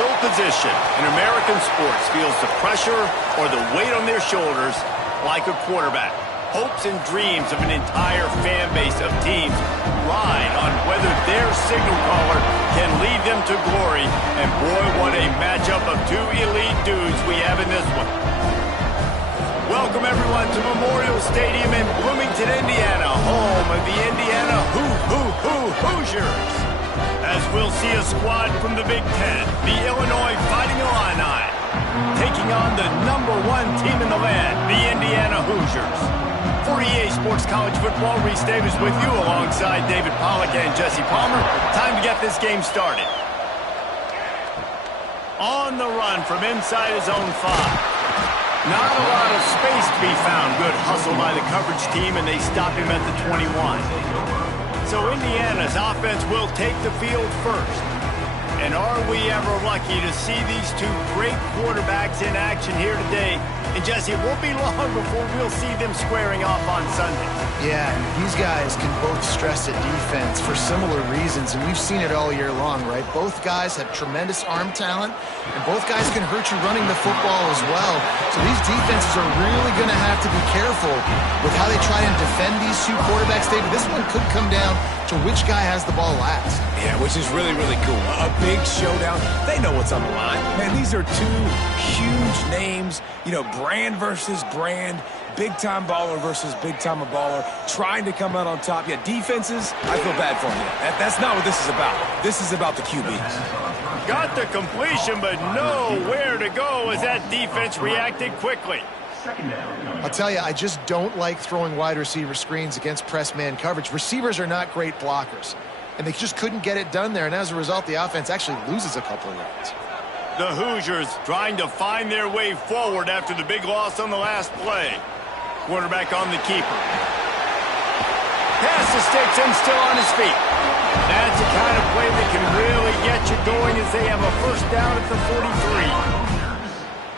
no position in American sports feels the pressure or the weight on their shoulders like a quarterback. Hopes and dreams of an entire fan base of teams ride on whether their signal caller can lead them to glory. And boy, what a matchup of two elite dudes we have in this one. Welcome everyone to Memorial Stadium in Bloomington, Indiana, home of the Indiana Hoosiers. As we'll see a squad from the Big Ten, the Illinois Fighting Illini, taking on the #1 team in the land, the Indiana Hoosiers. For EA Sports College Football, Reese Davis with you alongside David Pollack and Jesse Palmer. Time to get this game started. On the run from inside his own 5. Not a lot of space to be found. Good hustle by the coverage team, and they stop him at the 21. So Indiana's offense will take the field first. And are we ever lucky to see these two great quarterbacks in action here today? And Jesse, it won't be long before we'll see them squaring off on Sunday. Yeah, and these guys can both stress at defense for similar reasons, and we've seen it all year long, right? Both guys have tremendous arm talent, and both guys can hurt you running the football as well. So these defenses are really going to have to be careful with how they try and defend these two quarterbacks, David. This one could come down to which guy has the ball last. Yeah, which is really, really cool. A big showdown. They know what's on the line. Man, these are two huge names, you know, brand versus brand, big-time baller versus big-time baller, trying to come out on top. Yeah, defenses, I feel bad for them. That's not what this is about. This is about the QBs. Got the completion, but nowhere to go as that defense reacted quickly. I'll tell you, I just don't like throwing wide receiver screens against press man coverage. Receivers are not great blockers, and they just couldn't get it done there, and as a result, the offense actually loses a couple of yards. The Hoosiers trying to find their way forward after the big loss on the last play. Quarterback on the keeper. Pass the sticks and still on his feet. That's the kind of play that can really get you going as they have a first down at the 43.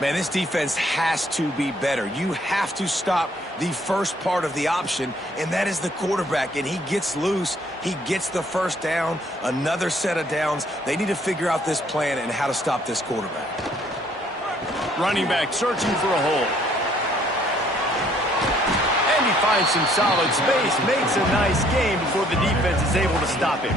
Man, this defense has to be better. You have to stop the first part of the option, and that is the quarterback. And he gets loose. He gets the first down, another set of downs. They need to figure out this plan and how to stop this quarterback. Running back searching for a hole. And he finds some solid space, makes a nice game before the defense is able to stop him.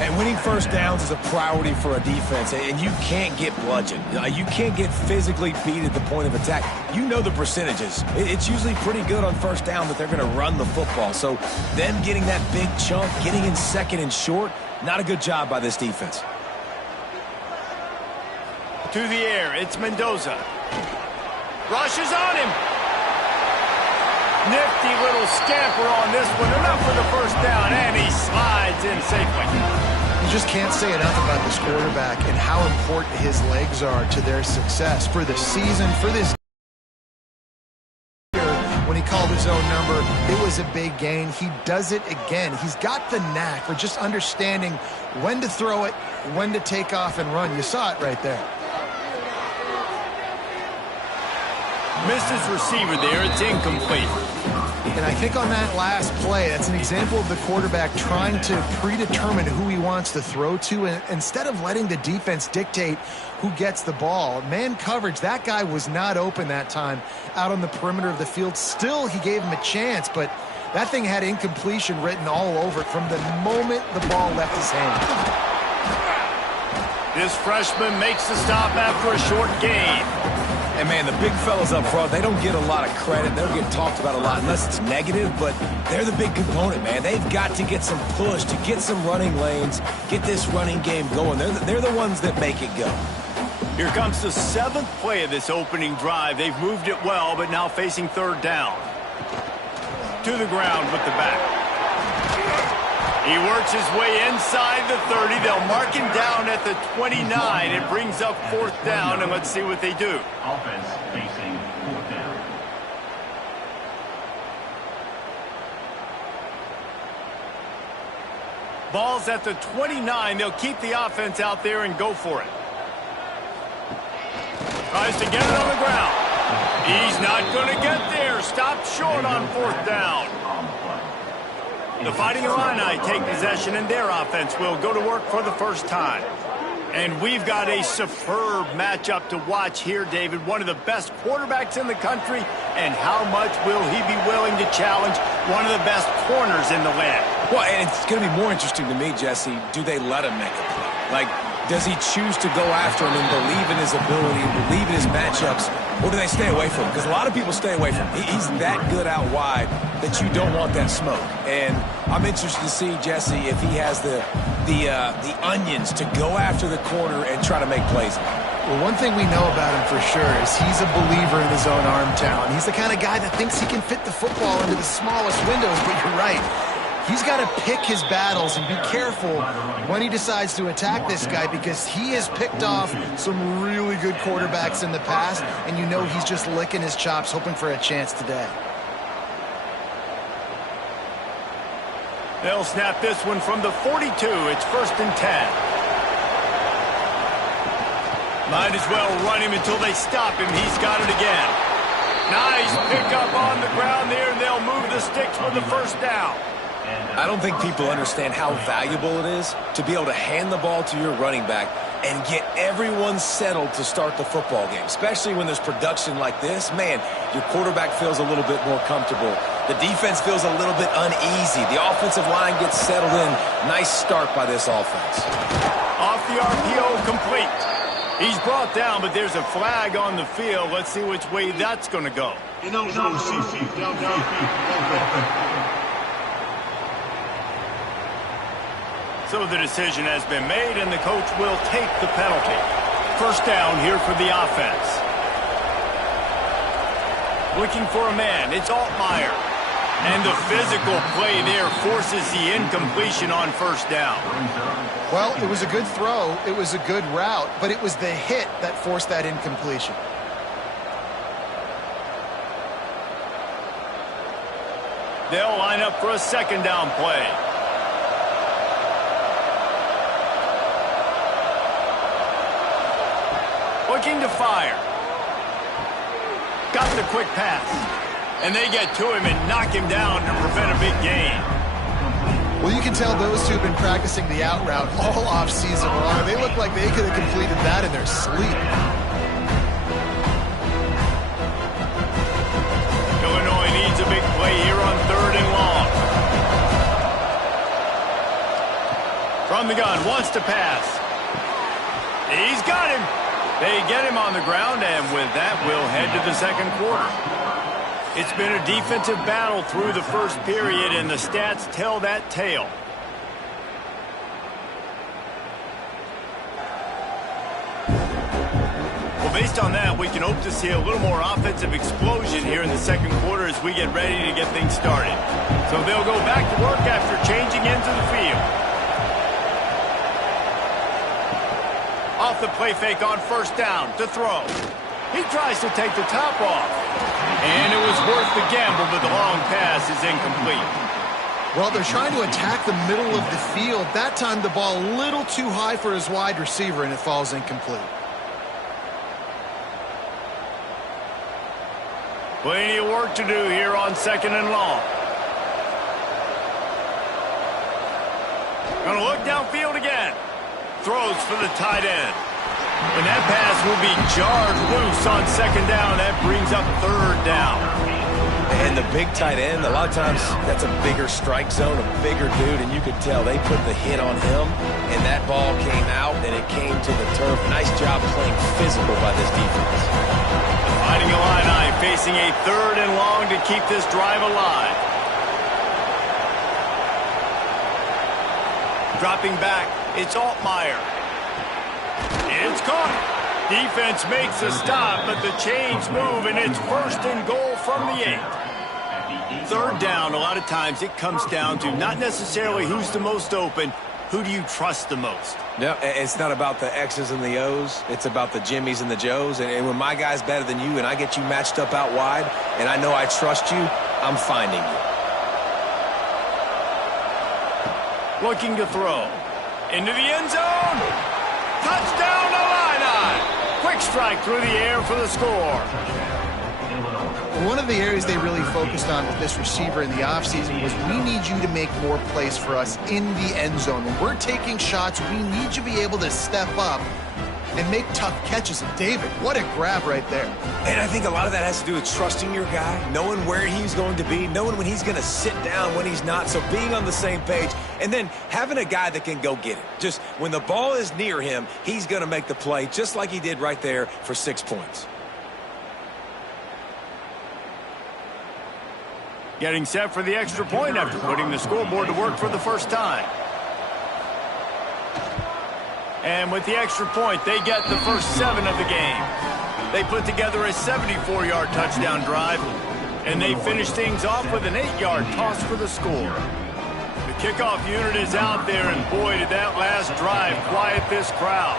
And winning first downs is a priority for a defense, and you can't get bludgeoned. You can't get physically beat at the point of attack. You know the percentages. It's usually pretty good on first down that they're going to run the football. So them getting that big chunk, getting in second and short, not a good job by this defense. To the air, it's Mendoza. Rushes on him. Nifty little scamper on this one. Enough for the first down, and he slides in safely. You just can't say enough about this quarterback and how important his legs are to their success. For the season, for this year, when he called his own number, it was a big gain. He does it again. He's got the knack for just understanding when to throw it, when to take off and run. You saw it right there. Misses receiver there. It's incomplete. And I think on that last play, that's an example of the quarterback trying to predetermine who he wants to throw to, and instead of letting the defense dictate who gets the ball. Man coverage, that guy was not open that time out on the perimeter of the field. Still, he gave him a chance, but that thing had incompletion written all over it from the moment the ball left his hand. This freshman makes the stop after a short gain. And, man, the big fellas up front, they don't get a lot of credit. They don't get talked about a lot unless it's negative, but they're the big component, man. They've got to get some push, to get some running lanes, get this running game going. They're the ones that make it go. Here comes the 7th play of this opening drive. They've moved it well, but now facing third down. To the ground with the back. He works his way inside the 30. They'll mark him down at the 29. It brings up 4th down, and let's see what they do. Offense facing 4th down. Ball's at the 29. They'll keep the offense out there and go for it. Tries to get it on the ground. He's not going to get there. Stopped short on 4th down. The Fighting Illini take possession, and their offense will go to work for the first time. And we've got a superb matchup to watch here, David. One of the best quarterbacks in the country. And how much will he be willing to challenge one of the best corners in the land? Well, and it's going to be more interesting to me, Jesse, do they let him make a play? Like, does he choose to go after him and believe in his ability and believe in his matchups, or do they stay away from him? Because a lot of people stay away from him. He's that good out wide that you don't want that smoke. And I'm interested to see, Jesse, if he has the onions to go after the corner and try to make plays. Well, one thing we know about him for sure is he's a believer in his own arm talent. He's the kind of guy that thinks he can fit the football into the smallest windows, but you're right. He's got to pick his battles and be careful when he decides to attack this guy, because he has picked off some really good quarterbacks in the past, and you know he's just licking his chops hoping for a chance today. They'll snap this one from the 42. It's 1st and 10. Might as well run him until they stop him. He's got it again. Nice pickup on the ground there, and they'll move the sticks for the 1st down. I don't think people understand how valuable it is to be able to hand the ball to your running back and get everyone settled to start the football game, especially when there's production like this. Man, your quarterback feels a little bit more comfortable. The defense feels a little bit uneasy. The offensive line gets settled in. Nice start by this offense. Off the RPO, complete. He's brought down, but there's a flag on the field. Let's see which way that's going to go. So the decision has been made, and the coach will take the penalty. 1st down here for the offense. Looking for a man. It's Altmaier. And the physical play there forces the incompletion on 1st down. Well, it was a good throw. It was a good route, but it was the hit that forced that incompletion. They'll line up for a 2nd down play. Looking to fire. Got the quick pass. And they get to him and knock him down to prevent a big gain. Well, you can tell those two have been practicing the out route all offseason long. They look like they could have completed that in their sleep. Illinois needs a big play here on 3rd and long. From the gun, wants to pass. He's got him. They get him on the ground, and with that, we'll head to the 2nd quarter. It's been a defensive battle through the 1st period, and the stats tell that tale. Well, based on that, we can hope to see a little more offensive explosion here in the 2nd quarter as we get ready to get things started. So they'll go back to work after changing into the field. Off the play fake on 1st down to throw. He tries to take the top off. And it was worth the gamble, but the long pass is incomplete. Well, they're trying to attack the middle of the field. That time the ball a little too high for his wide receiver, and it falls incomplete. Plenty of work to do here on 2nd and long. Gonna look downfield again. Throws for the tight end. And that pass will be jarred loose on 2nd down. That brings up 3rd down. And the big tight end, a lot of times that's a bigger strike zone, a bigger dude, and you could tell they put the hit on him, and that ball came out, and it came to the turf. Nice job playing physical by this defense. Fighting Illini facing a 3rd and long to keep this drive alive. Dropping back, it's Altmaier. It's caught. Defense makes a stop, but the chains move, and it's 1st and goal from the 8. 3rd down, a lot of times it comes down to not necessarily who's the most open, who do you trust the most? No, it's not about the X's and the O's. It's about the Jimmies and the Joes. And when my guy's better than you and I get you matched up out wide and I know I trust you, I'm finding you. Looking to throw. Into the end zone. Touchdown, Illini. Quick strike through the air for the score. One of the areas they really focused on with this receiver in the offseason was we need you to make more plays for us in the end zone. When we're taking shots, we need you to be able to step up and make tough catches. And David, what a grab right there. And I think a lot of that has to do with trusting your guy, knowing where he's going to be, knowing when he's going to sit down, when he's not. So being on the same page, and then having a guy that can go get it. Just when the ball is near him, he's going to make the play, just like he did right there for 6 points. Getting set for the extra point after putting the scoreboard to work for the first time. And with the extra point, they get the first 7 of the game. They put together a 74-yard touchdown drive, and they finish things off with an 8-yard toss for the score. The kickoff unit is out there, and boy, did that last drive quiet this crowd.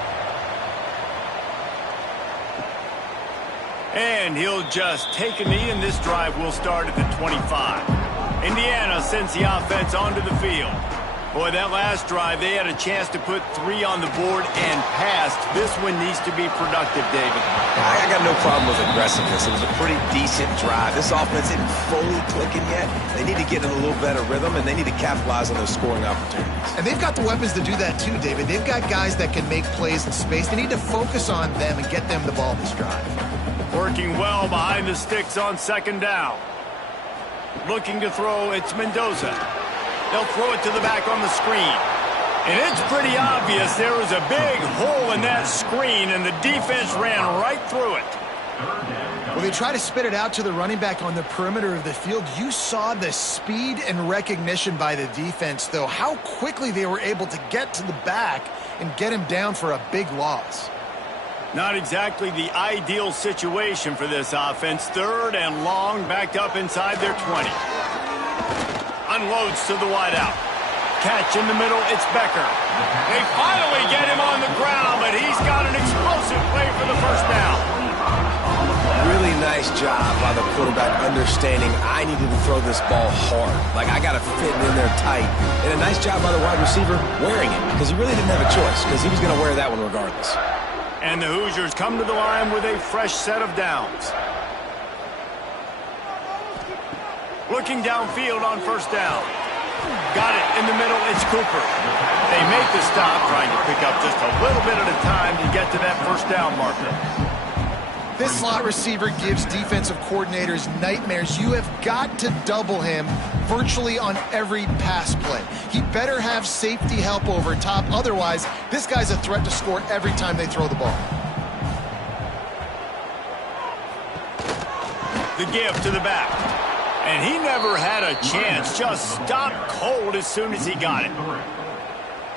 And he'll just take a knee, and this drive will start at the 25. Indiana sends the offense onto the field. Boy, that last drive, they had a chance to put 3 on the board and passed. This one needs to be productive, David. I got no problem with aggressiveness. It was a pretty decent drive. This offense isn't fully clicking yet. They need to get in a little better rhythm, and they need to capitalize on those scoring opportunities. And they've got the weapons to do that too, David. They've got guys that can make plays in space. They need to focus on them and get them the ball this drive. Working well behind the sticks on second down. Looking to throw, it's Mendoza. They'll throw it to the back on the screen. And it's pretty obvious there was a big hole in that screen, and the defense ran right through it. Well, they try to spit it out to the running back on the perimeter of the field. You saw the speed and recognition by the defense, though, how quickly they were able to get to the back and get him down for a big loss. Not exactly the ideal situation for this offense. 3rd and long, backed up inside their 20. Unloads to the wideout. Catch in the middle, it's Becker. They finally get him on the ground, but he's got an explosive play for the first down. Really nice job by the quarterback understanding I needed to throw this ball hard. Like, I got to fit it in there tight. And a nice job by the wide receiver wearing it, because he really didn't have a choice, because he was going to wear that one regardless. And the Hoosiers come to the line with a fresh set of downs. Looking downfield on first down. Got it in the middle, it's Cooper. They make the stop, trying to pick up just a little bit at a time to get to that first down marker. This slot receiver gives defensive coordinators nightmares. You have got to double him virtually on every pass play. He better have safety help over top. Otherwise, this guy's a threat to score every time they throw the ball. The give to the back. And he never had a chance. Just stopped cold as soon as he got it.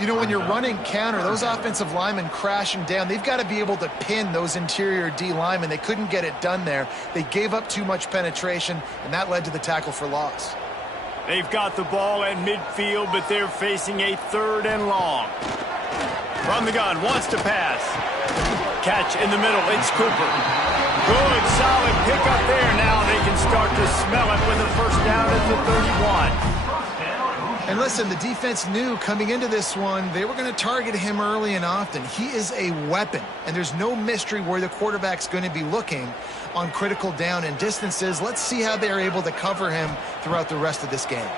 You know, when you're running counter, those offensive linemen crashing down, they've got to be able to pin those interior D linemen. They couldn't get it done there. They gave up too much penetration, and that led to the tackle for loss. They've got the ball at midfield, but they're facing a 3rd and long. From the gun, wants to pass. Catch in the middle, it's Cooper. Good, solid pickup there. Now they can start to smell it with a first down at the 31. And listen, the defense knew coming into this one, they were going to target him early and often. He is a weapon, and there's no mystery where the quarterback's going to be looking on critical down and distances. Let's see how they're able to cover him throughout the rest of this game.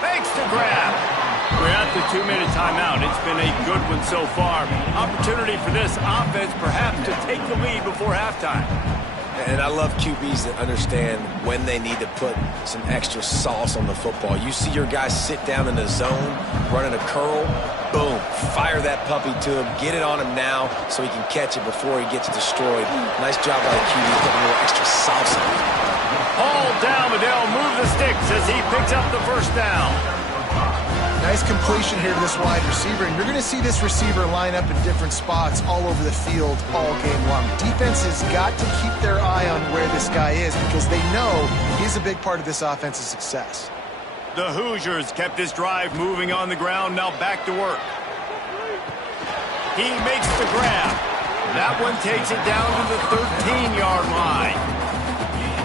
Thanks to grab. We're at the 2-minute timeout. It's been a good one so far. Opportunity for this offense perhaps to take the lead before halftime. And I love QBs that understand when they need to put some extra sauce on the football. You see your guys sit down in the zone, running a curl, boom, fire that puppy to him, get it on him now so he can catch it before he gets destroyed. Nice job by the QB putting a little extra sauce on it. All down, but they'll move the sticks as he picks up the first down. Nice completion here to this wide receiver, and you're going to see this receiver line up in different spots all over the field all game long. Defense has got to keep their eye on where this guy is because they know he's a big part of this offense's success. The Hoosiers kept this drive moving on the ground, now back to work. He makes the grab. That one takes it down to the 13-yard line.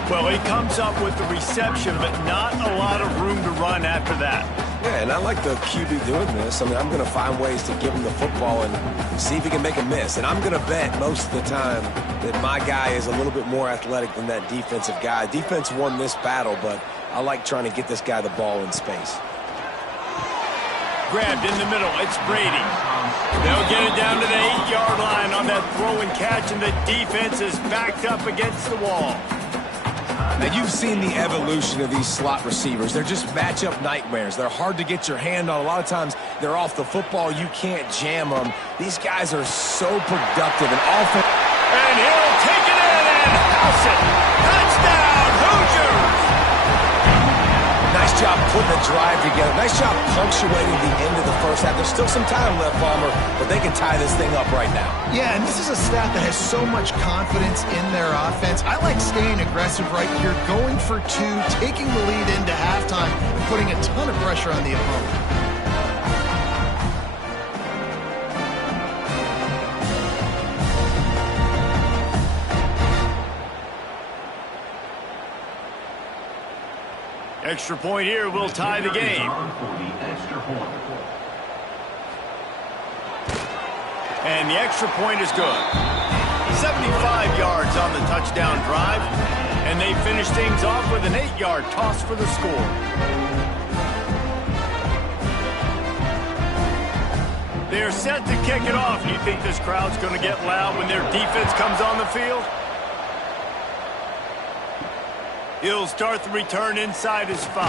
Well, he comes up with the reception, but not a lot of room to run after that. Yeah, and I like the QB doing this. I mean, I'm going to find ways to give him the football and see if he can make a miss. And I'm going to bet most of the time that my guy is a little bit more athletic than that defensive guy. Defense won this battle, but I like trying to get this guy the ball in space. Grabbed in the middle. It's Brady. They'll get it down to the 8-yard line on that throw and catch, and the defense is backed up against the wall. Now, you've seen the evolution of these slot receivers. They're just matchup nightmares. They're hard to get your hand on. A lot of times, they're off the football. You can't jam them. These guys are so productive and often. And he'll take it in and house it. Touchdown, Hoosiers! Nice job putting the drive together. Nice job punctuating the end of the first half. There's still some time left, Palmer, but they can tie this thing up right now. Yeah, and this is a staff that has so much confidence in their offense. I like staying aggressive right here, going for two, taking the lead into halftime, and putting a ton of pressure on the opponent. Extra point here will tie the game. And the extra point is good. 75 yards on the touchdown drive. And they finish things off with an 8-yard toss for the score. They're set to kick it off. Do you think this crowd's going to get loud when their defense comes on the field? He'll start the return inside his 5.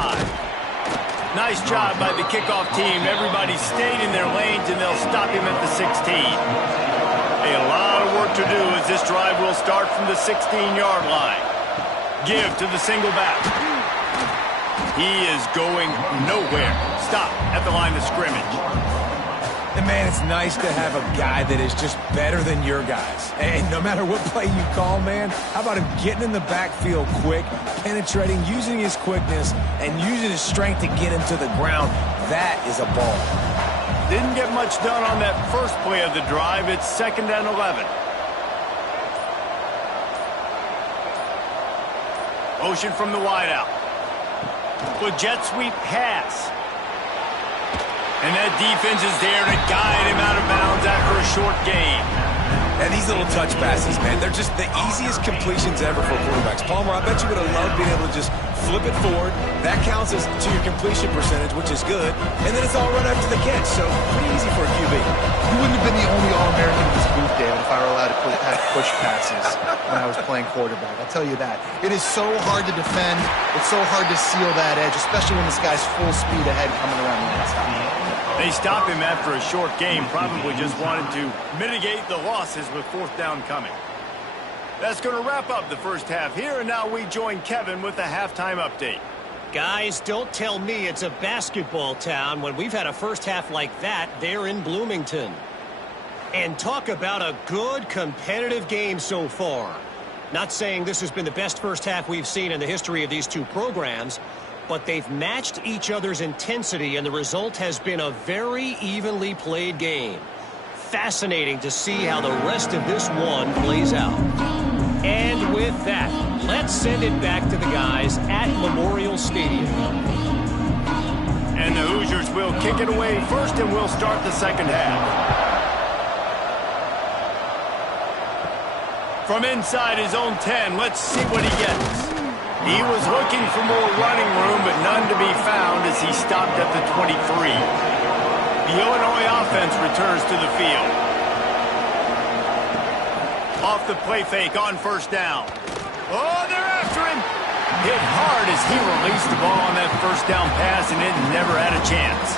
Nice job by the kickoff team. Everybody stayed in their lanes, and they'll stop him at the 16. A lot of work to do as this drive will start from the 16-yard line. Give to the single back. He is going nowhere. Stop at the line of scrimmage. And, man, it's nice to have a guy that is just better than your guys. And no matter what play you call, man, how about him getting in the backfield quick, penetrating, using his quickness, and using his strength to get him to the ground? That is a ball. Didn't get much done on that first play of the drive. It's 2nd and 11. Motion from the wideout. With jet sweep pass. And that defense is there to guide him out of bounds after a short gain. And these little touch passes, man, they're just the easiest completions ever for quarterbacks. Palmer, I bet you would have loved being able to just flip it forward. That counts as to your completion percentage, which is good. And then it's all run after the catch, so pretty easy for a QB. You wouldn't have been the only All-American in this booth, David, if I were allowed to have push passes when I was playing quarterback. I'll tell you that. It is so hard to defend. It's so hard to seal that edge, especially when this guy's full speed ahead coming around the outside. They stop him after a short game, probably just wanted to mitigate the losses with 4th down coming. That's going to wrap up the first half here, and now we join Kevin with the halftime update. Guys, don't tell me it's a basketball town when we've had a first half like that there in Bloomington. And talk about a good competitive game so far. Not saying this has been the best first half we've seen in the history of these two programs, but they've matched each other's intensity, and the result has been a very evenly played game. Fascinating to see how the rest of this one plays out. And with that, let's send it back to the guys at Memorial Stadium. And the Hoosiers will kick it away first, and we'll start the second half. From inside his own 10, let's see what he gets. He was looking for more running room, but none to be found as he stopped at the 23. The Illinois offense returns to the field. Off the play fake on 1st down. Oh, they're after him. Hit hard as he released the ball on that 1st down pass, and it never had a chance.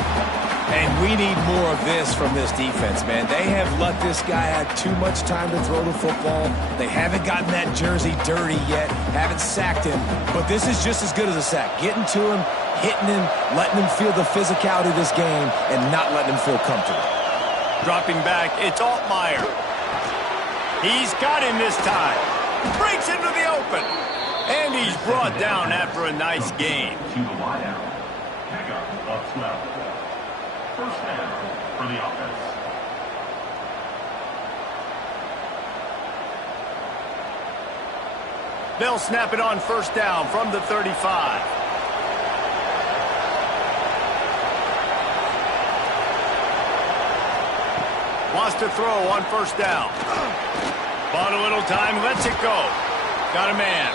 And we need more of this from this defense, man. They have let this guy have too much time to throw the football. They haven't gotten that jersey dirty yet, haven't sacked him. But this is just as good as a sack. Getting to him, hitting him, letting him feel the physicality of this game, and not letting him feel comfortable. Dropping back, it's Altmaier. He's got him this time. Breaks into the open. And he's brought down after a nice gain. To the wideout. Pickup of 12. First down for the offense. They'll snap it on 1st down from the 35. Wants to throw on first down. Bought a little time, lets it go. Got a man.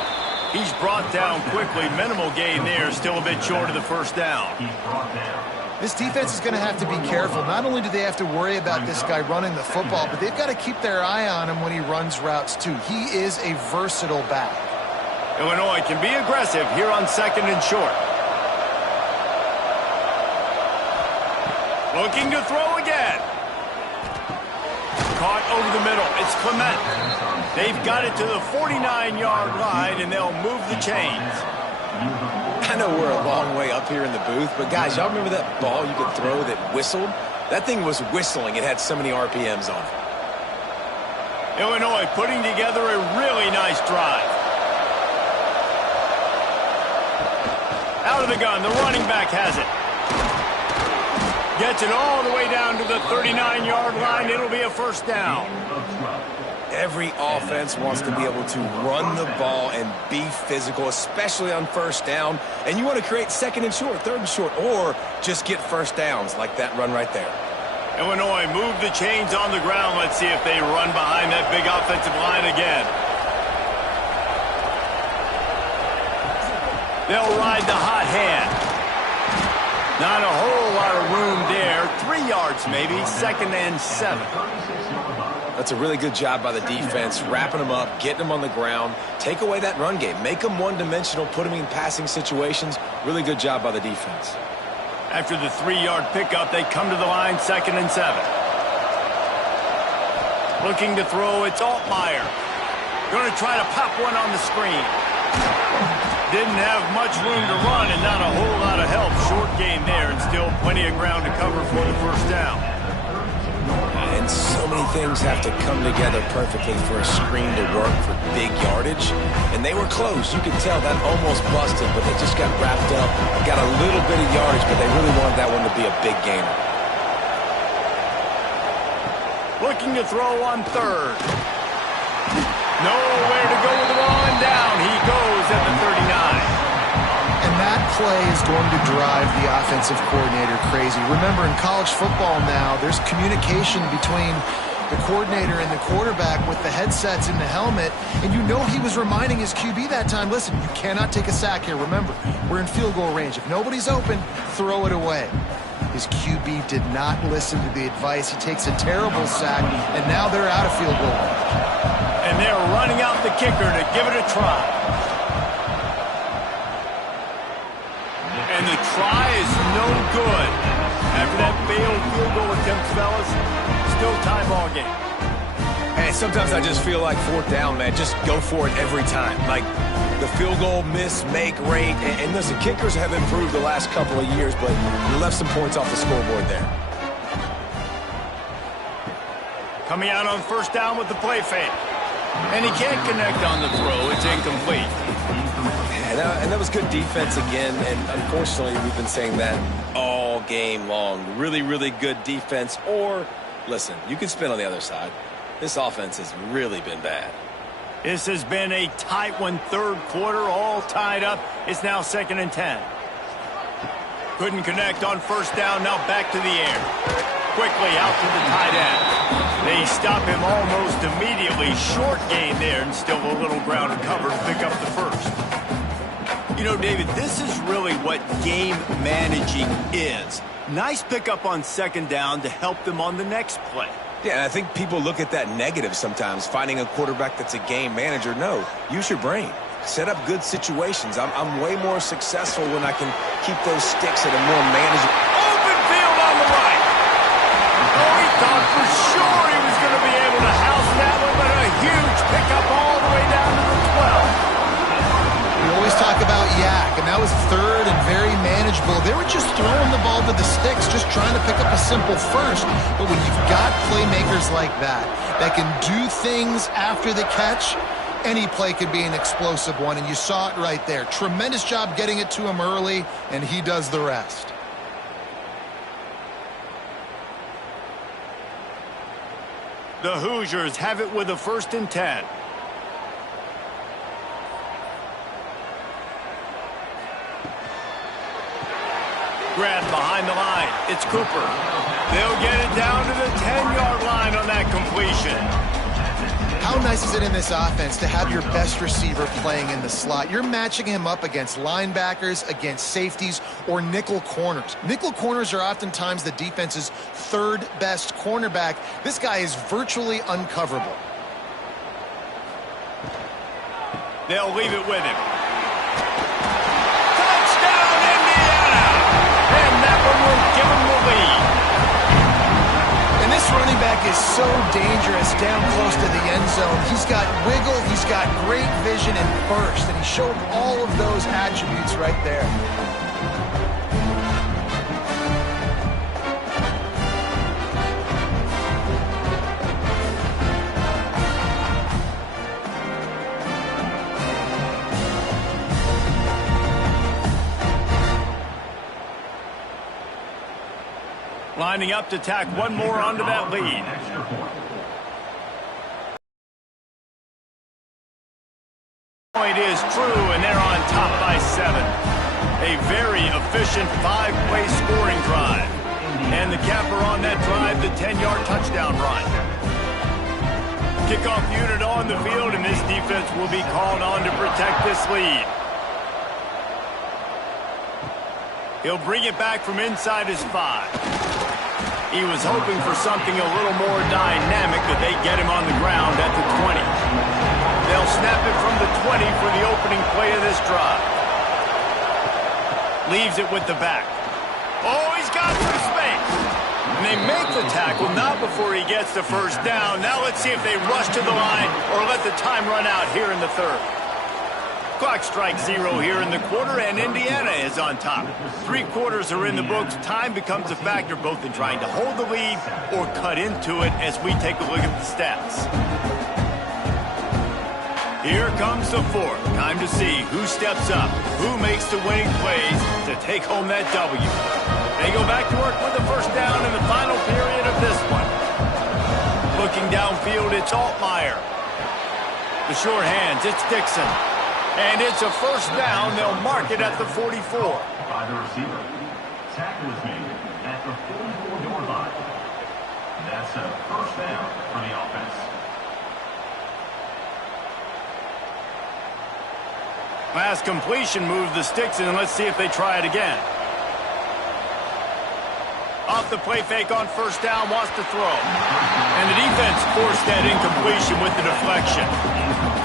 He's brought down quickly. Minimal gain there, still a bit short of the first down. This defense is going to have to be careful. Not only do they have to worry about this guy running the football, but they've got to keep their eye on him when he runs routes too. He is a versatile back. Illinois can be aggressive here on second and short. Looking to throw again. Caught over the middle. It's Clement. They've got it to the 49-yard line, and they'll move the chains. I know we're a long way up here in the booth, but guys, y'all remember that ball you could throw that whistled? That thing was whistling. It had so many RPMs on it. Illinois putting together a really nice drive. Out of the gun, the running back has it. Gets it all the way down to the 39-yard line. It'll be a first down. Every offense wants to be able to run the ball and be physical, especially on first down. And you want to create second and short, third and short, or just get first downs like that run right there. Illinois move the chains on the ground. Let's see if they run behind that big offensive line again. They'll ride the hot hand. Not a whole lot of room there. 3 yards maybe, 2nd and 7. That's a really good job by the defense, wrapping them up, getting them on the ground. Take away that run game. Make them one-dimensional, put them in passing situations. Really good job by the defense. After the 3-yard pickup, they come to the line, 2nd and 7. Looking to throw, it's Altmaier. Going to try to pop one on the screen. Didn't have much room to run and not a whole lot of help. Short gain there and still plenty of ground to cover for the first down. And so many things have to come together perfectly for a screen to work for big yardage. And they were close. You could tell that almost busted, but they just got wrapped up. Got a little bit of yardage, but they really wanted that one to be a big gainer. Looking to throw on third. Nowhere to go with the ball, and down he goes at the 39. And that play is going to drive the offensive coordinator crazy. Remember, in college football now, there's communication between the coordinator and the quarterback with the headsets in the helmet, and you know he was reminding his QB that time, listen, you cannot take a sack here. Remember, we're in field goal range. If nobody's open, throw it away. His QB did not listen to the advice. He takes a terrible sack, and now they're out of field goal range. And they're running out the kicker to give it a try. And the try is no good. After that failed field goal attempt, fellas, still tie ball game. And sometimes I just feel like 4th down, man. Just go for it every time. Like the field goal miss, make rate. And listen, kickers have improved the last couple of years, but you left some points off the scoreboard there. Coming out on first down with the play fake. And he can't connect on the throw. It's incomplete. And that was good defense again. And unfortunately, we've been saying that all game long. Really, really good defense. Or, listen, you can spin on the other side. This offense has really been bad. This has been a tight one, third quarter, all tied up. It's now 2nd and 10. Couldn't connect on first down. Now back to the air. Quickly out to the tight end. They stop him almost immediately. Short gain there and still a little ground to cover to pick up the first. You know, David, this is really what game managing is. Nice pickup on 2nd down to help them on the next play. Yeah, and I think people look at that negative sometimes, finding a quarterback that's a game manager. No, use your brain. Set up good situations. I'm way more successful when I can keep those sticks at a more manageable. Open field on the right. Oh, he thought for sure he was going to be able to house that one, but a huge pickup all the way down to the 12. We always talk about yak, and that was 3rd and very manageable. They were just throwing the ball to the sticks, just trying to pick up a simple first. But when you've got playmakers like that can do things after the catch, any play could be an explosive one, and you saw it right there. Tremendous job getting it to him early, and he does the rest. The Hoosiers have it with a 1st and 10. Grabbed behind the line. It's Cooper. They'll get it down to the 10-yard line on motion. How nice is it in this offense to have your best receiver playing in the slot? You're matching him up against linebackers, against safeties, or nickel corners. Nickel corners are oftentimes the defense's third best cornerback. This guy is virtually uncoverable. They'll leave it with him. Touchdown, Indiana! And that one will give them the lead. And this running back is so dangerous down close to the end zone. He's got wiggle, he's got great vision and burst, and he showed all of those attributes right there. Lining up to tack one more onto that lead. Point is true, and they're on top by 7. A very efficient 5-play scoring drive. And the capper on that drive, the 10-yard touchdown run. Kickoff unit on the field, and this defense will be called on to protect this lead. He'll bring it back from inside his 5. He was hoping for something a little more dynamic, but they get him on the ground at the 20. They'll snap it from the 20 for the opening play of this drive. Leaves it with the back. Oh, he's got some space. And they make the tackle, not before he gets the first down. Now let's see if they rush to the line or let the time run out here in the third. Clock strikes 0 here in the quarter, and Indiana is on top. 3 quarters are in the books. Time becomes a factor both in trying to hold the lead or cut into it as we take a look at the stats. Here comes the fourth. Time to see who steps up, who makes the winning plays to take home that W. They go back to work with the first down in the final period of this one. Looking downfield, it's Altmaier. The short hands, it's Dixon. And it's a first down. They'll mark it at the 44. By the receiver. Tackle is made at the 44-yard line. That's a first down for the offense. Last completion moved the sticks in, and let's see if they try it again. Off the play fake on first down, wants to throw. And the defense forced that incompletion with the deflection.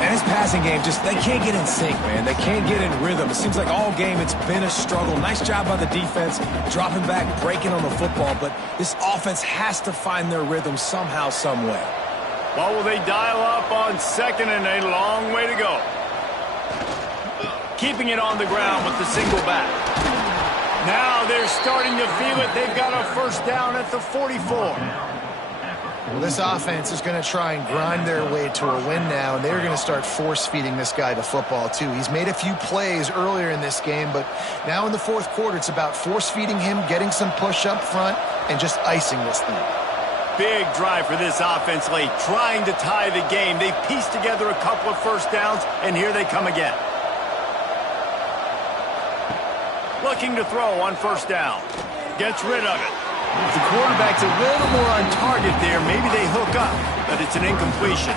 And his passing game, they can't get in sync, man. They can't get in rhythm. It seems like all game it's been a struggle. Nice job by the defense, dropping back, breaking on the football, but this offense has to find their rhythm somehow, some way. Well, will they dial up on second, and a long way to go. Keeping it on the ground with the single back. Now they're starting to feel it. They've got a first down at the 44. Well, this offense is going to try and grind their way to a win now, and they're going to start force-feeding this guy the football, too. He's made a few plays earlier in this game, but now in the fourth quarter, it's about force-feeding him, getting some push up front, and just icing this thing. Big drive for this offense late, trying to tie the game. They've pieced together a couple of first downs, and here they come again. Looking to throw on first down. Gets rid of it. If the quarterback's a little more on target there, maybe they hook up, but it's an incompletion.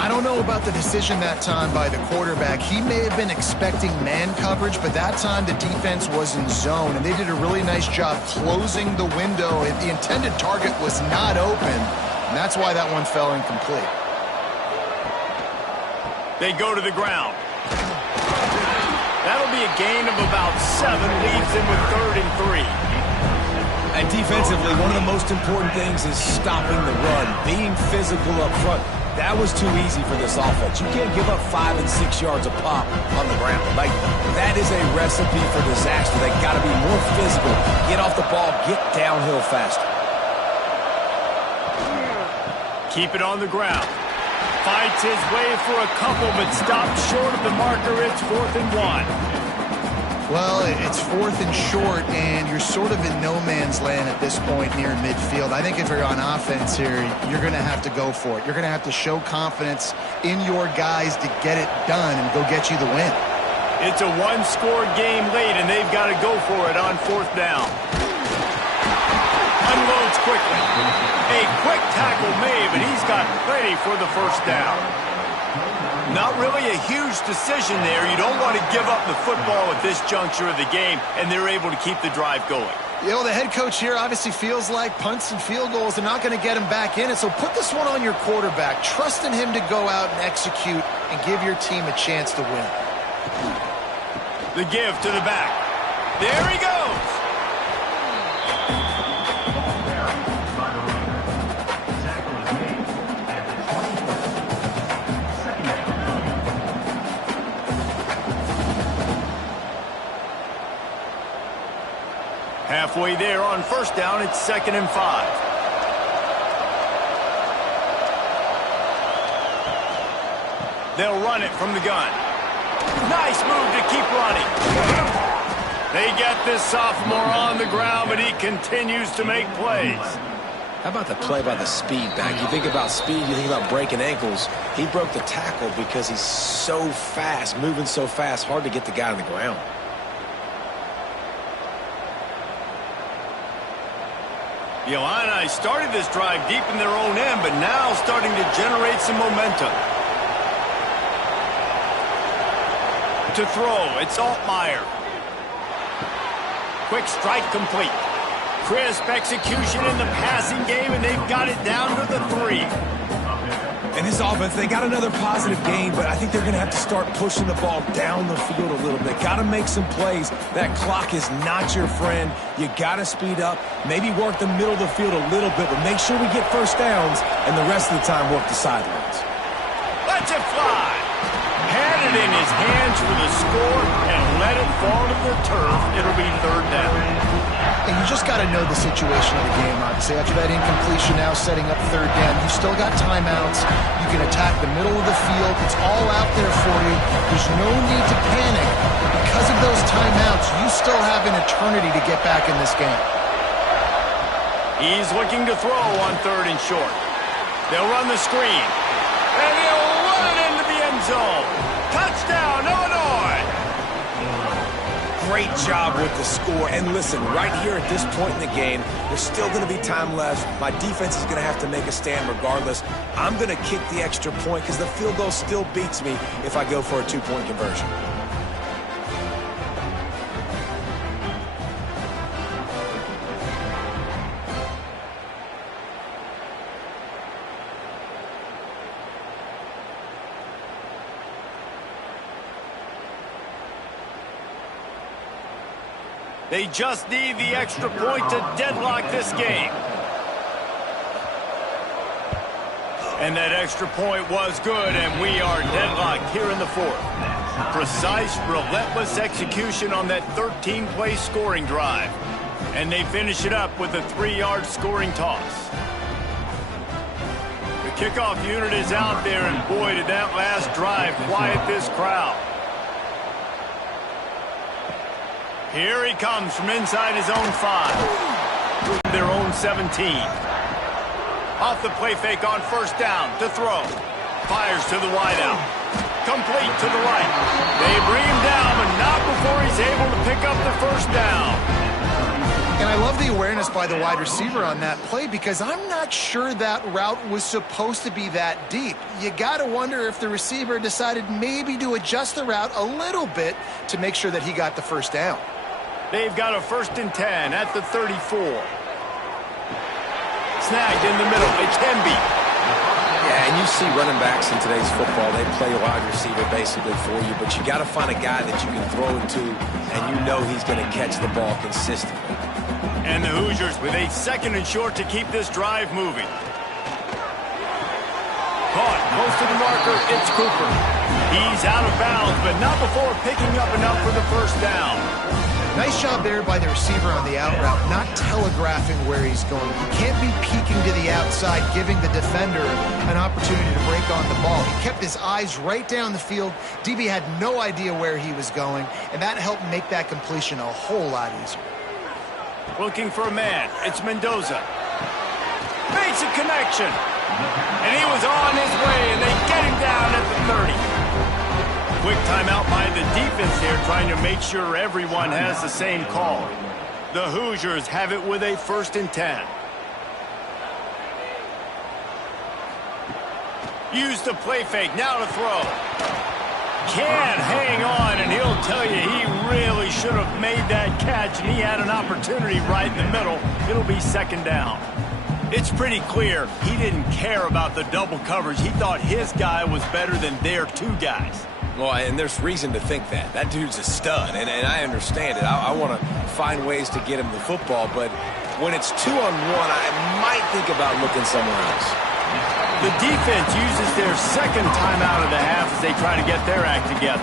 I don't know about the decision that time by the quarterback. He may have been expecting man coverage, but that time the defense was in zone, and they did a really nice job closing the window. The intended target was not open, and that's why that one fell incomplete. They go to the ground. That'll be a gain of about 7, leaves them with 3rd and 3. And defensively, one of the most important things is stopping the run, being physical up front. That was too easy for this offense. You can't give up 5 and 6 yards a pop on the ground. That is a recipe for disaster. They got to be more physical, get off the ball, get downhill faster. Keep it on the ground. Fights his way for a couple, but stopped short of the marker. It's 4th and 1. Well, it's 4th and short, and you're sort of in no man's land at this point near midfield. I think if you're on offense here, you're going to have to go for it. You're going to have to show confidence in your guys to get it done and go get you the win. It's a one-score game late, and they've got to go for it on 4th down. Unloads quickly. A Quick tackle made, but he's got plenty for the first down. Not really a huge decision there. You don't want to give up the football at this juncture of the game, and they're able to keep the drive going. You know, the head coach here obviously feels like punts and field goals are not going to get him back in it, so put this one on your quarterback. Trust in him to go out and execute and give your team a chance to win. The give to the back. There he goes. Halfway there on first down, it's 2nd and 5. They'll run it from the gun. Nice move to keep running. They get this sophomore on the ground, but he continues to make plays. How about the play by the speed back? You think about speed, you think about breaking ankles. He broke the tackle because he's so fast, moving so fast, hard to get the guy on the ground. The Illini started this drive deep in their own end, but now starting to generate some momentum. To throw, it's Altmaier. Quick strike complete. Crisp execution in the passing game, and they've got it down to the 3. And this offense, they got another positive game, but I think they're going to have to start pushing the ball down the field a little bit. Got to make some plays. That clock is not your friend. You got to speed up, maybe work the middle of the field a little bit, but make sure we get first downs, and the rest of the time work the sidelines. Let it fly. Had it in his hands for the score and let it fall to the turf. It'll be 3rd down. And you just got to know the situation of the game, obviously. After that incompletion, now setting up 3rd down. You still got timeouts. You can attack the middle of the field. It's all out there for you. There's no need to panic. Because of those timeouts, you still have an eternity to get back in this game. He's looking to throw on 3rd and short. They'll run the screen. And he'll run it into the end zone. Touchdown, Illinois! Great job with the score. And listen, right here at this point in the game, there's still going to be time left. My defense is going to have to make a stand regardless. I'm going to kick the extra point because the field goal still beats me if I go for a 2-point conversion. They just need the extra point to deadlock this game. And that extra point was good, and we are deadlocked here in the 4th. Precise, relentless execution on that 13-play scoring drive. And they finish it up with a 3-yard scoring toss. The kickoff unit is out there, and boy, did that last drive quiet this crowd. Here he comes from inside his own 5. Their own 17. Off the play fake on first down to throw. Fires to the wideout. Complete to the right. They bring him down, but not before he's able to pick up the first down. And I love the awareness by the wide receiver on that play because I'm not sure that route was supposed to be that deep. You got to wonder if the receiver decided maybe to adjust the route a little bit to make sure that he got the first down. They've got a 1st and 10 at the 34. Snagged in the middle. It can be. Yeah, and you see running backs in today's football, they play a wide receiver basically for you, but you got to find a guy that you can throw it to, and you know he's going to catch the ball consistently. And the Hoosiers with a 2nd and short to keep this drive moving. Caught close to the marker. It's Cooper. He's out of bounds, but not before picking up enough for the first down. Nice job there by the receiver on the out route, not telegraphing where he's going. He can't be peeking to the outside, giving the defender an opportunity to break on the ball. He kept his eyes right down the field. DB had no idea where he was going, and that helped make that completion a whole lot easier. Looking for a man. It's Mendoza. Makes a connection. And he was on his way, and they get him down at the 30. Quick timeout by the defense here, trying to make sure everyone has the same call. The Hoosiers have it with a 1st and 10. Use the play fake. Now to throw. Can't hang on, and he'll tell you he really should have made that catch, and he had an opportunity right in the middle. It'll be second down. It's pretty clear he didn't care about the double coverage. He thought his guy was better than their two guys. Well, and there's reason to think that. That dude's a stud, and I understand it. I want to find ways to get him the football, but when it's 2-on-1, I might think about looking somewhere else. The defense uses their second timeout of the half as they try to get their act together.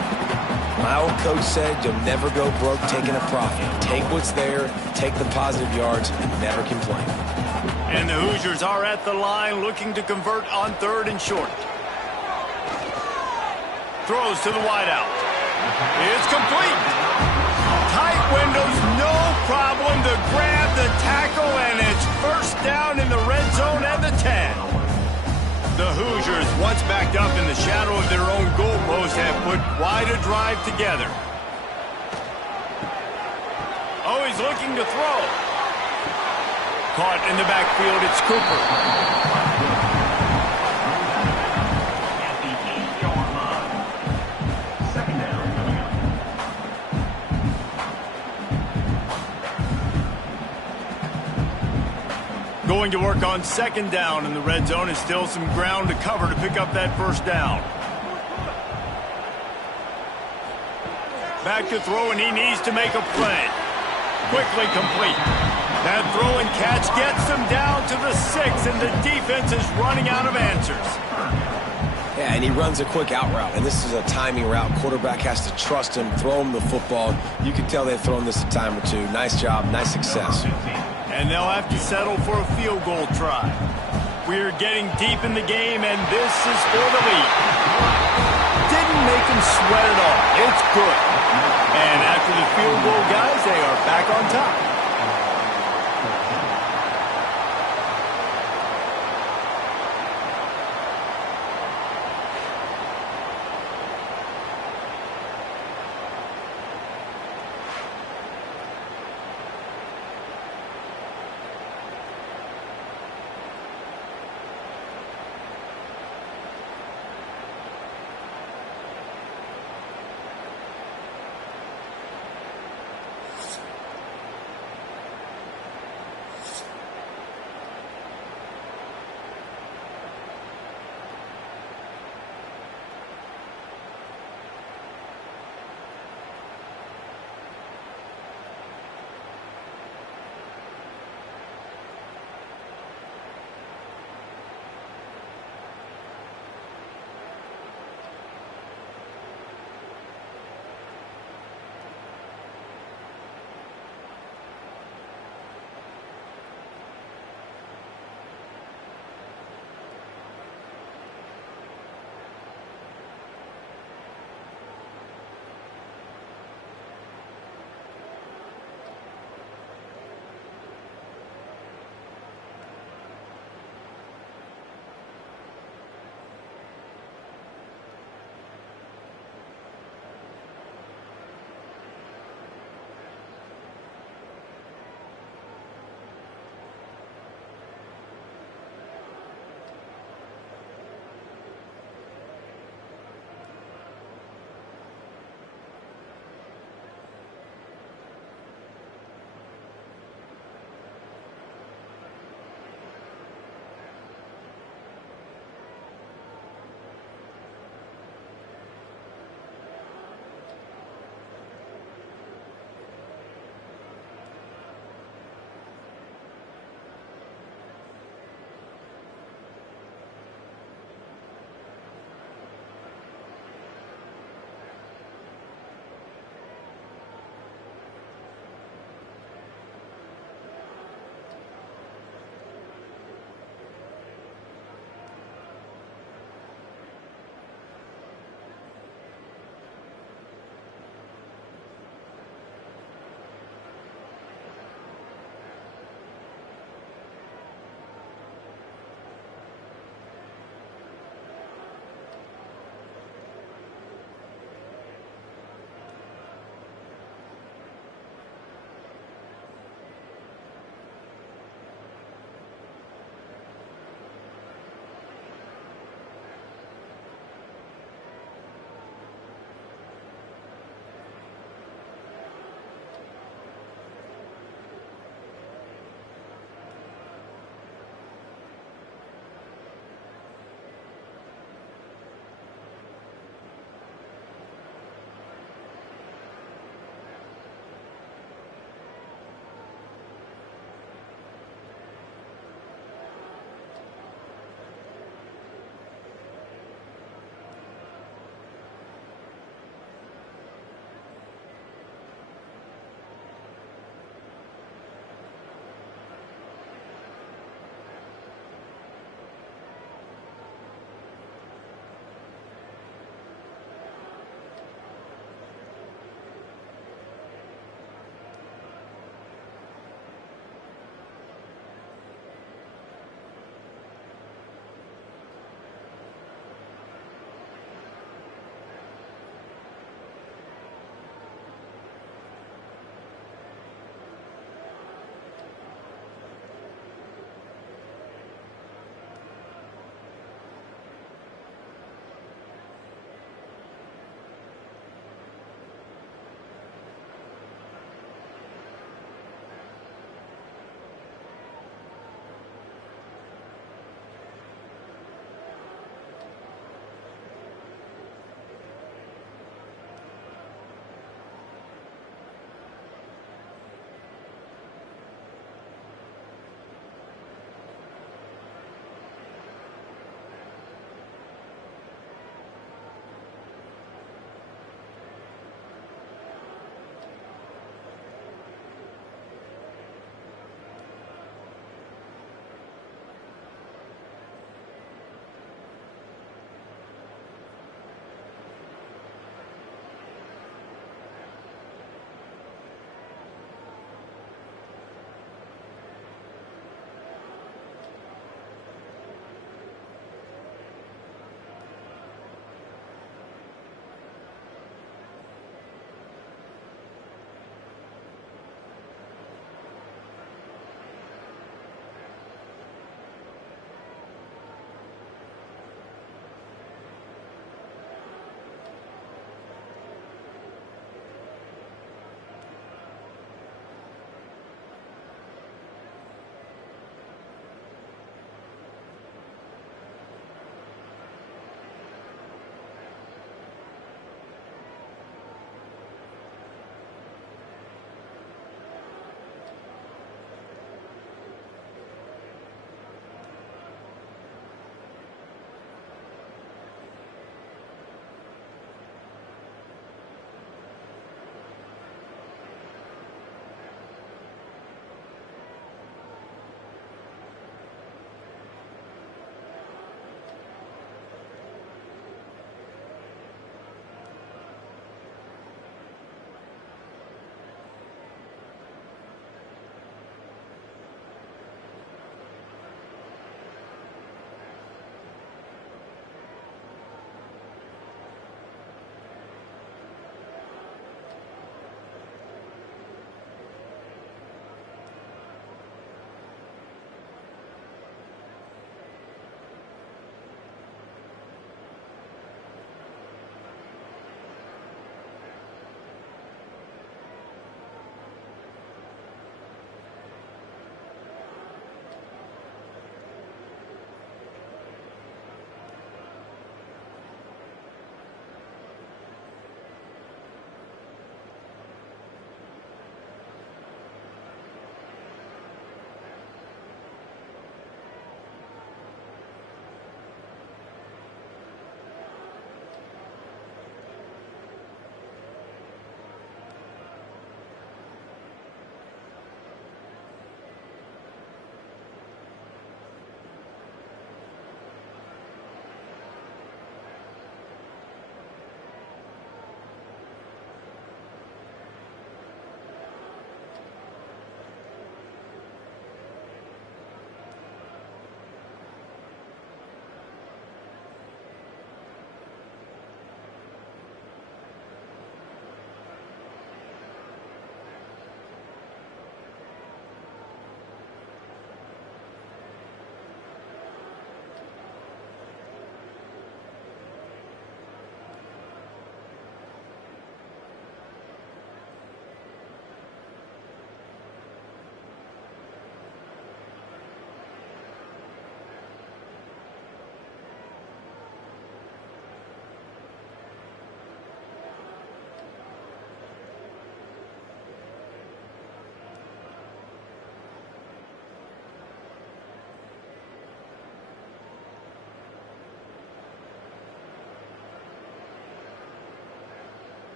My old coach said you'll never go broke taking a profit. Take what's there, take the positive yards, and never complain. And the Hoosiers are at the line looking to convert on 3rd and short. Throws to the wideout. It's complete. Tight windows, no problem to grab the tackle, and it's first down in the red zone at the 10. The Hoosiers, once backed up in the shadow of their own goalpost, have put quite a drive together. Oh, he's looking to throw. Caught in the backfield, it's Cooper. At the 8-yard line. Second down coming up. Going to work on second down in the red zone, is still some ground to cover to pick up that first down. Back to throw, and he needs to make a play. Quickly complete. That throw and catch gets them down to the 6, and the defense is running out of answers. Yeah, and he runs a quick out route, and this is a timing route. Quarterback has to trust him, throw him the football. You can tell they've thrown this a time or two. Nice job, nice success. And they'll have to settle for a field goal try. We're getting deep in the game, and this is for the lead. Didn't make him sweat at all. It's good. And after the field goal, guys, they are back on top.